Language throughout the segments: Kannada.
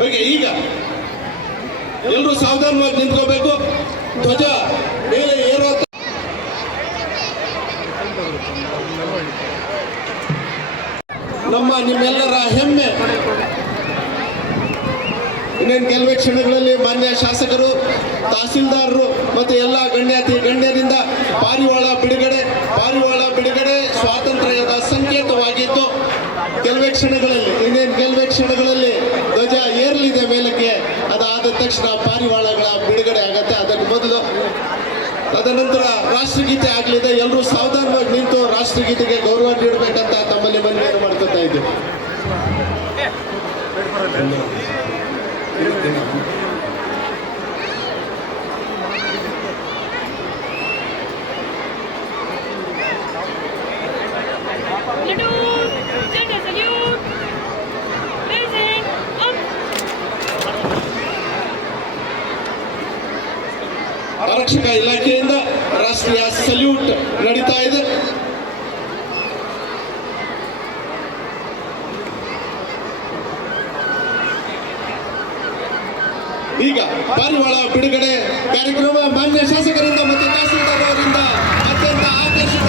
ಬಗ್ಗೆ ಈಗ ಎಲ್ಲರೂ ಸಾವಧಾನವಾಗಿ ನಿಂತ್ಕೋಬೇಕು. ಧ್ವಜ ಮೇಲೆ ಏರೋ ನಮ್ಮ ನಿಮ್ಮೆಲ್ಲರ ಹೆಮ್ಮೆ. ಇನ್ನೇನು ಕೆಲವೇ ಕ್ಷಣಗಳಲ್ಲಿ ಮಾನ್ಯ ಶಾಸಕರು, ತಹಸೀಲ್ದಾರರು ಮತ್ತು ಎಲ್ಲ ಗಣ್ಯಾತಿ ಗಣ್ಯರಿಂದ ಪಾರಿವಾಳ ಬಿಡುಗಡೆ ಪಾರಿವಾಳ ಬಿಡುಗಡೆ ಸ್ವಾತಂತ್ರ್ಯದ ಸಂಕೇತವಾಗಿದ್ದು, ಕೆಲವೇ ಕ್ಷಣಗಳಲ್ಲಿ ಇನ್ನೇನು ರಾಷ್ಟ್ರಗೀತೆ ಆಗಲಿದೆ ಎಲ್ಲರೂ ಸಾವಧಾನವಾಗಿ ನಿಂತು ರಾಷ್ಟ್ರಗೀತೆಗೆ ಗೌರವ ನೀಡಬೇಕಂತ ತಮ್ಮಲ್ಲಿ ಮನವಿಯನ್ನು ಮಾಡ್ಕೊತಾ up! ಆರಕ್ಷಕ ಇಲಾಖೆಯಿಂದ ಸಲ್ಯೂಟ್ ನಡೀತಾ ಇದೆ. ಈಗ ಪಾರಿವಾಳ ಬಿಡುಗಡೆ ಕಾರ್ಯಕ್ರಮ ಮಾನ್ಯ ಶಾಸಕರಿಂದ ಮತ್ತು ತಹಸೀಲ್ದಾರ್ ಅವರಿಂದ ಅತ್ಯಂತ ಆಕರ್ಷಕ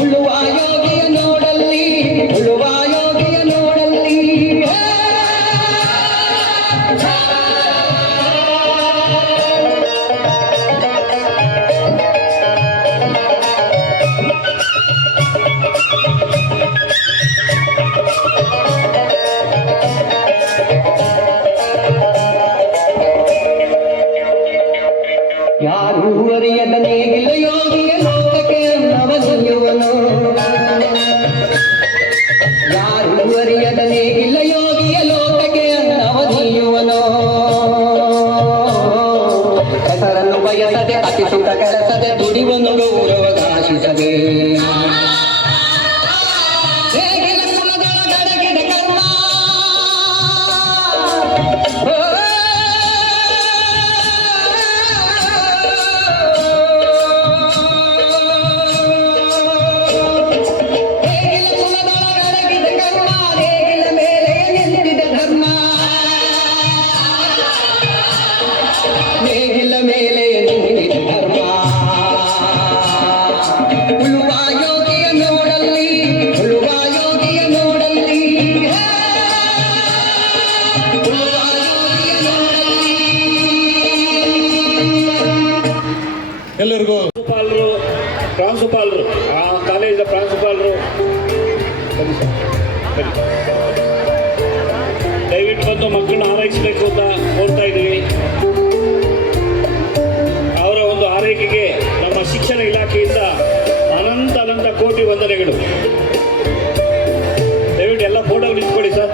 ಉಳುವ ಎಲ್ಲರಿಗೂ. ಪ್ರಾಂಶುಪಾಲರು ಪ್ರಾಂಶುಪಾಲರು. ಆ ಕಾಲೇಜಿನ ಪ್ರಾಂಶುಪಾಲರು. ದಯವಿಟ್ಟು ಬಂದು ಮಕ್ಕಳನ್ನ ಆರೈಸಬೇಕು ಅಂತ ಕೋರ್ತಾ ಇದ್ದೀವಿ. ಅವರ ಒಂದು ಆರೈಕೆಗೆ ನಮ್ಮ ಶಿಕ್ಷಣ ಇಲಾಖೆಯಿಂದ ಅನಂತ ಅನಂತ ಕೋಟಿ ವಂದನೆಗಳು. ದಯವಿಟ್ಟು ಎಲ್ಲ ಫೋಟೋ ನಿಂತ್ಕೊಳ್ಳಿ ಸರ್.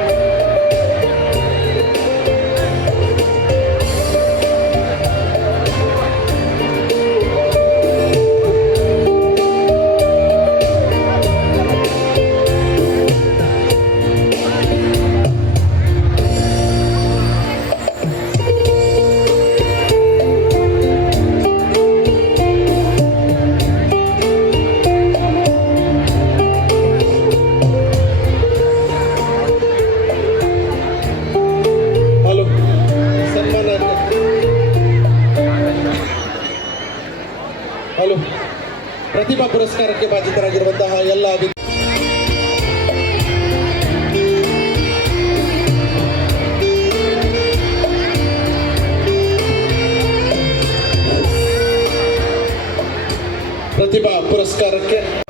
ಪ್ರತಿಭಾ ಪುರಸ್ಕಾರಕ್ಕೆ